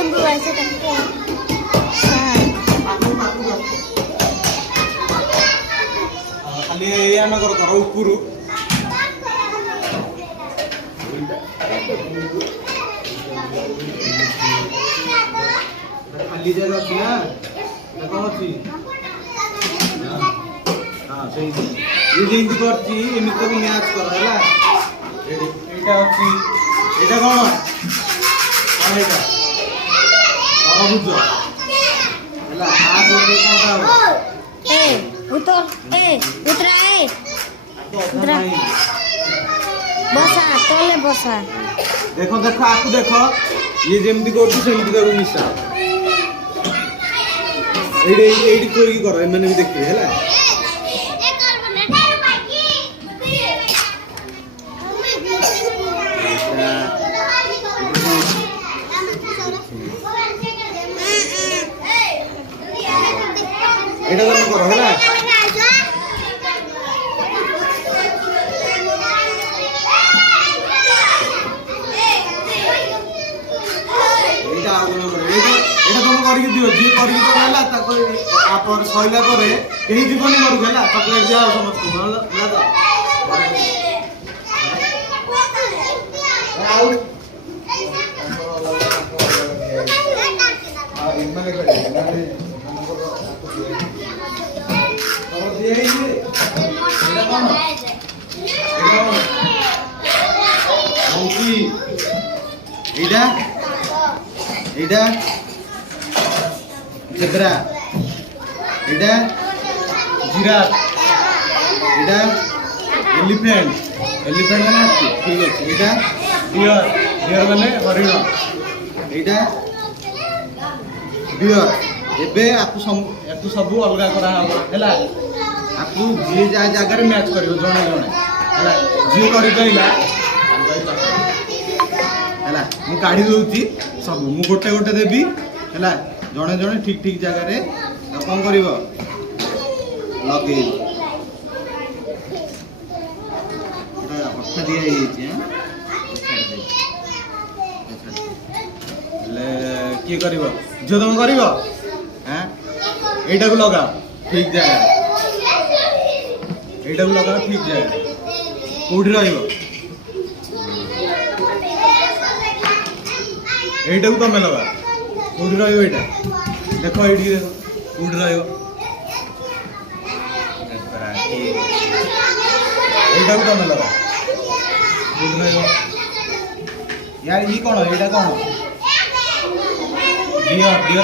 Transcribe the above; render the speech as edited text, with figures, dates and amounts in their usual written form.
ଲେମ୍ବୁ আছে ତାକୁ ଖାଲି ଏଇଆ ନ କର ଉପରୁ ଖାଲି ଜାଗା ଅଛି ନା କଣ ଅଛି ହଁ ସେଇ ଯେମିତି କରିଛି ଏମିତି ତାକୁ ମ୍ୟାଚ୍ କର ହେଲା ଏଇଟା ଅଛି ଏଇଟା କଣ ଏଇଟା ତରଭୁଜ ହେଲା କଣଟା ହବ बसा तले बसा देखो देखो आपको देखो ये जेमती करछु सेमती करू मिसा एडी एडी कोरी करो एमने भी देखते हैला एटा करो हैला এটা তুমি করি দিও যে করি তো ହେଲା তাকো আপর সইলা পরে কেহি জীবনি মরু ହେଲା চকলেট দিয়া সমস্ত ভালো না তো আউ আর ইনমানে করে মানে আর দিয়ে দিই এটা কোন মৌকি এইটা এইটা জেব্রা এটা জিরাফ এটা এলিফ্যান্ট এলিফ্যান্ট মানে ঠিক আছে এটা ডিয়ার ডিয়ার মানে হরিণ এইটা ডিয়ার এবে আপু সবু অলগা করা হব হেলা আপু যে যা জায়গায় ম্যাচ করিব জনে জনে হেলা যে করি কইলা ହେଲା ମୁଁ କାଢି ଦଉଛି ସବୁ ମୁଁ ଗୋଟେ ଗୋଟେ ଦେବି ହେଲା ଜଣେ ଜଣେ ଠିକ ଠିକ ଜାଗାରେ ଆଉ କ'ଣ କରିବ ଲଗେଇବ ଅଠା ଦିଆ ହେଇଯାଇଛି ହେଲେ କିଏ କରିବ ଝିଅ ତମେ କରିବ ହଁ ଏଇଟାକୁ ଲଗାଅ ଠିକ ଜାଗାରେ ଏଇଟାକୁ ଲଗାଅ ଠିକ ଜାଗାରେ କୋଉଠି ରହିବ এইটাও তুমি লগা কোটি রহিব এটা দেখো এইটি দেখো কোটি রহিব এইটাও তুমি লগা কোটি রহিব ইয়ার ই কোন এইটা কোন ডিয়ার ডিয়ার